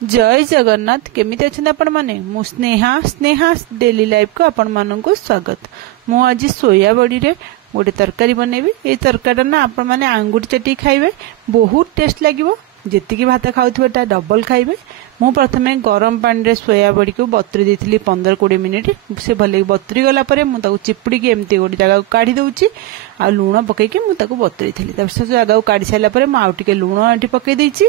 जय जगन्नाथ केमिति अछन आपण माने मु स्नेहा स्नेहा डेली लाइफ को आपण माननको स्वागत। मु आज सोया बड़ी रे गोटे तरकारी बनेबी। ए तरकारी ना आपण माने आंगुर चटी खाइबे, बहुत टेस्ट लागिवो। जेतिकी भात खाउथबे ता डबल खाइबे। मु प्रथमे गरम पानी रे सोया बड़ी को बतुरी देथिली 15-20 मिनिट। से भले बतुरी गला परे मु ताको चिपुड़ी के एमती गोटे जगह काढी दउची आ लूण पकई के मु ताको बतुरी थिली। तब से जगह काढी साइला परे मु आउटिके लूण एठी पकई देइची।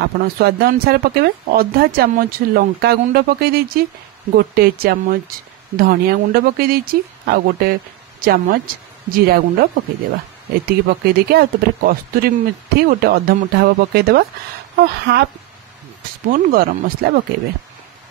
आपण स्वाद अनुसार पकेबे। आधा चामच लंका गुंड पकई देइची, गोटे चामच धनिया गुंड पकई देइची आ गोटे चामच जीरा गुंड पकई देबा। एतिकी पकई देके आ तबरे कस्तूरी मेथी गोटे अध मुठा हवा पकई देबा और हाफ स्पून गरम मसला पकेबे।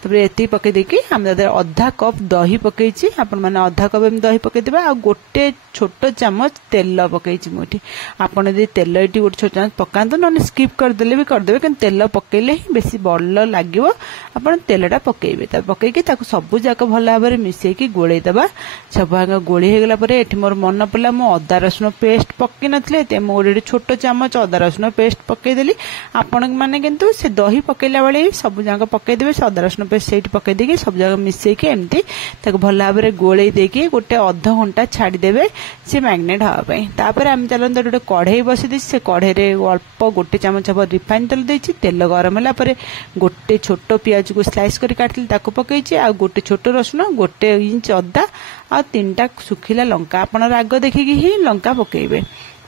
तबरे एति पकई देके हम आधा कप दही पकईची। आपण माने आधा कप हम दही पकई देबा आ गोटे छोटो चामच तेल पकईची मोठी। आपण यदि तेल एटी गोटे छोटो चामच पकांतो न स्किप कर देले भी कर देबे, कि तेल पकेले ही बेसी बल लागिवो। आपण तेलटा पकेइबे। त पकई के ताको सब जाक भला भाबरे मिसई की गोळेई देबा। सब भाग गोळी हे गेला परे एठी मोर मन पडला मु अदा रसुन पेस्ट पक्की नथले ते मो गोटे छोटो चामच अदा रसुन पेस्ट पकई देली। आपण माने किंतु से दही पकेला बेले सब जाक पकई देबे। अदा रसुन पेस्ट सेठी पकई देके सब जाक मिसई के एमती ताको भला भाबरे गोळेई देके गोटे आधा घंटा छाडी देबे से मैग्नेट हवा पई। तापर हम चलन गोटे कढ़ई बसी दी। से कढ़ई रे अल्प गोटे चामच हम रिफाइन तेल देछि। तेल गरम होला परे गोटे छोटो प्याज को स्लाइस करी काटली ताको पकईछि आ गोटे छोटो रसुन, गोटे इंच अदा आ 3टा सुखिला लंका। आपण राग देखिकी ही लंका पकईबे।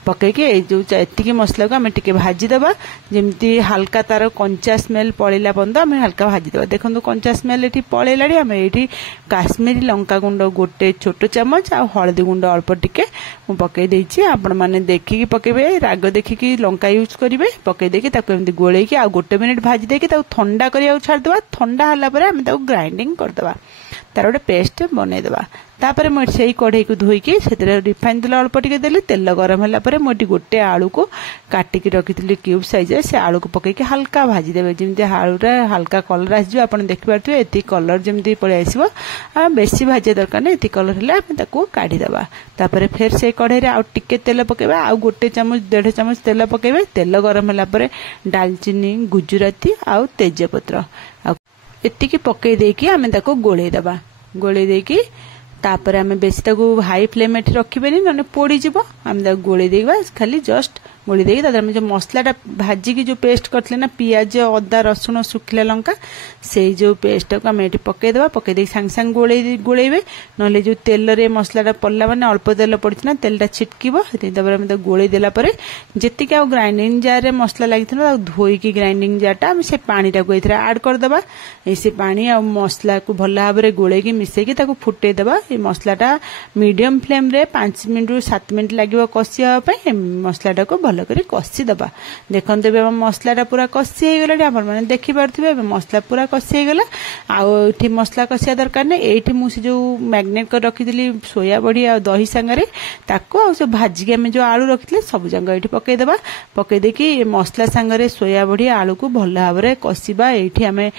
पकई के जो एतिकी मसला को हमें टिके भाजी दबा, जेमती हल्का तार कंचा स्मेल पड़ेला बंद हमें हल्का भाजी दबा। देखो कंचा स्मेल एठी पड़ेलाड़ी हमें एठी काश्मीरी लंका गुंड गोटे छोटो चामच आ हळदी गुंड अल्प टिके मु पकई देछि। आपण माने देखिकी पकेबे, राग देखिकी लंका यूज करिवे। पकई देके ताको एमती गोळेई के आ गोटे मिनिट भाजी देके ताको ठंडा करिया छाड़ देबा। ठंडा हला परे हमें ताको ग्राइंडिंग कर देबा, तार गोटे पेस्ट बनै देबा। तापर मु सेही कढ़ई को धोईकी सेतरे रिफाइन तेल अल्प टिके देली। तेल गरम होला परे मोटी गोटे आलू को काटिकी रखिथिली क्यूब साइज रे। से आलू को पकईके हल्का भाजी देबे, जेमती आलू रे हल्का कलर आसीजो। आपण देखि पारथुवे एती कलर जेमती पळे आसीबो। आ बेसी भाजी दरकार नै, एती कलर हले आपण ताको काढी देबा। तापर फेर से कढ़ई रे आ टिके तेल पकेबा। आ गोटे चामच 1.5 चामच तेल पकेबे। तेल गरम होला परे दालचीनी, गुजराती आ तेजपत्र एतिकी पकई देकी हमें ताको गोळेई देबा। गोळेई देकी तापर आमे बेसी ताको हाई फ्लेम एठी रखिबेनी, नने पोड़ी जिवो। हम ताको गोळेई देबा, खाली जस्ट गोळेई देकी तादर में जो मसलाटा भाजी की जो पेस्ट करथले ना पियाज अदा रसुन सुखिला लंका, से जो पेस्ट को हम एठी पकई देबा। पकई देकी संग संग गोळेइबे, नले जो तेल रे मसलाटा पल्ला माने अल्प तेल पड़छि ना तेलटा छिटकीबो। हेति तापर हम ताको गोळेई देला परे जेतिके आ ग्राइंडिंग जार रे मसला लागिथनो ताको धोई की ग्राइंडिंग जारटा हम से पानीटा को एथरा ऐड कर देबा। से पानी आ मसला को भला भाबरे गोळेई की मिसई की ताको फुटै देबा। ए मसलाटा मीडियम फ्लेम रे 5 मिनिट रु 7 मिनिट लागिवो कसिया पई। मसलाटा को भलो करी कसी दबा। देखन देबे मसलाटा पूरा कसी हे गेला। आपण माने देखि पारथिबे मसला पूरा कसी हे गेला। आ एठी मसला कसिया दरकार नै। एठी मु से जो मैग्नेट कर रखिदिली सोया बड़ी आ दही संगरे ताको आ से भाजी के हम जो आलू रखिले सब जंग एठी पकई देबा। पकई देकी मसला संगरे सोया बड़ी आलू को भलो भाबरे कसीबा। एठी हमें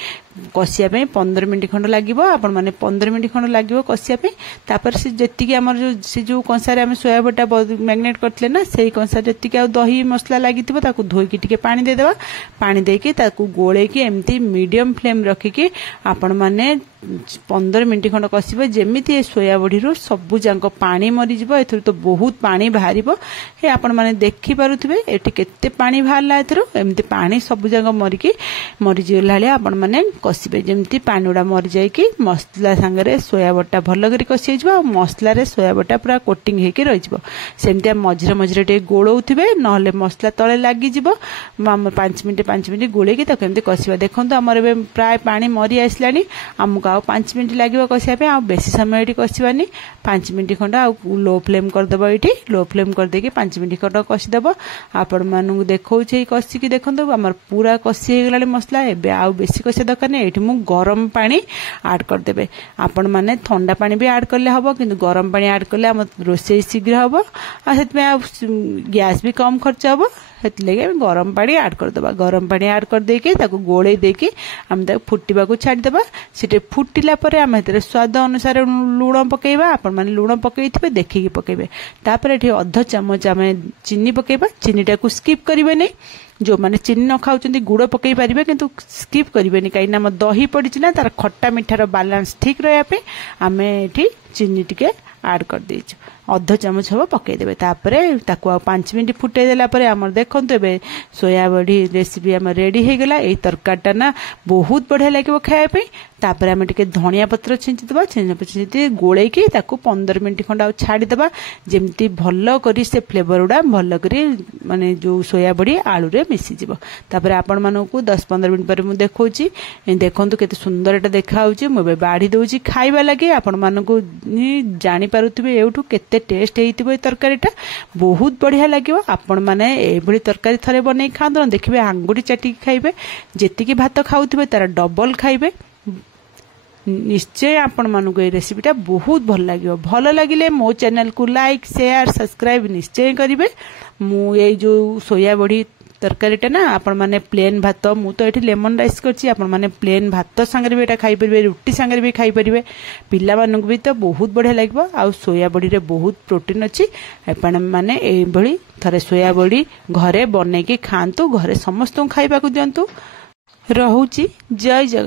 कसिया पे 15 मिनिट खंड लागिवो। आपण माने 15 मिनिट खंड लागिवो कसिया पे। तापर से जेतिकी हमर जो कंसा रे हम सोया बटा मैग्नेट करथले ना, सेही कंसा जेतिकी आ दही मसला लागितिबो ताको धोईकी टिके पानी दे देबा। पानी देके ताको गोळेकी एमती मीडियम फ्लेम रखिकी आपण माने 15 मिनिट खंड कसिबो। जेमिति सोया बड़ी रो सब जांको पानी मरी जिवो। एथुर तो बहुत पानी बाहरिबो। हे आपण माने देखि पारुथिबे एठी केते पानी बाहरला। एथुर एमती पानी सब जांको मरी जिवलाले आपण माने कसिबे। जेमती पानी उडा मरी जाय कि मसला संगरे सोया बटा भलो करी कसी जिवो। मसला रे सोया बटा पूरा कोटिंग हेकी रहि जिवो। सेमती मझरे मझरे टे गोळौथिबे, नहले मसला तळे लागि जिवो। 5 मिनिट गोळे कि ताको एमती कसिबा। देखंतु हमर बे प्राय पानी मरी आइसलानी। हमका 5 मिनिट लागिवो कसिया पे। आ बेसी समय एठी कसिबानी। 5 मिनिट खंड आ लो फ्लेम कर देबो। एठी लो फ्लेम कर देके 5 मिनिट खंड कसी देबो। आपण मानु देखौ छै कसी कि देखंतु हमर पूरा कसी हे गेलाले मसला। एबे आ बेसी कसी दरकार नै। एठी मु गरम पानी ऐड कर देबे। आपण माने ठंडा पानी भी ऐड करले हबो, किंतु गरम पानी ऐड करले हम रोसे शीघ्र हबो। आ सेत में गैस भी कम खर्च हबो। हेतलेगे गरम पानी ऐड कर देबा। गरम पानी ऐड कर देके ताको गोळेई देके हम ताको फुटिबा को छाडी देबा। सेटे फुटिला परे हम हेतरे स्वाद अनुसार लूण पकेइबा। आपण माने लूण पकेइथिबे देखिकी पकेइबे। तापर एठी आधा चामच हम चीनी पकेइबा। चीनीटा को स्किप करिबे नै। जो माने चीनी न खाउछंती गुड़ पकई पारिबे किंतु स्किप करिवेनी काईना हम दही पड़ी ना तार खट्टा मिठार बैलेंस ठीक रहा पे आमे एठी चीनी टिके ऐड कर देइछु अध चामच हम पकईदेवे तापर ताकू 5 मिनट फुटे देला परे हमर देखंतु एबे सोया बड़ी रेसिपी हम रेडी हो गला। ए तरकारीटा ना बहुत बढ़िया लगे खाया पे तापर आम टिके धनिया पत्र छिंचीदबा छिंची गोले की ताकू 15 मिनट खंड आ छाड़ीदबा जेमती भल करी से फ्लेवर गुड़ा भल करी माने जो सोया बड़ी आलू रे मिसी जिवो। तापर आपण मानकू 10-15 मिनट पर मु देखौची देखंतु केते सुंदर एटा देखा होची मु बाड़ी दउची खाइबा लागि आपण मानकू जानि पारुथिबे एउठू केते टेस्ट हेइतिबो। तरकारीटा बहुत बढ़िया लगे आपण माने एभली तरकारी थरे बनै खांदो देखिबे आंगुठी चाटी खाइबे जेतिकी भात खाउथिबे तार डबल खाइबे। निश्चय आपण मानक ये रेसिपीटा बहुत भल लगे। भल लगिले मो चैनल को लाइक शेयर सब्सक्राइब निश्चय करिवे। मु ये जो सोया बड़ी तरकारीटा ना आपण माने प्लेन भात मु तो एठी लेमन राइस करछि आपण माने प्लेन भात संगे भी एटा खाई परिबे रुटी संगे भी खाई परिबे पिल्ला मानक भी तो बहुत बढ़िया लागबो। आ सोया बड़ी रे बहुत प्रोटीन अछि आपण माने ए भली थरे सोया बड़ी घरे बनै के खांतु घरे समस्त खाइबा को दियंतु। रहउची जय जगन्नाथ।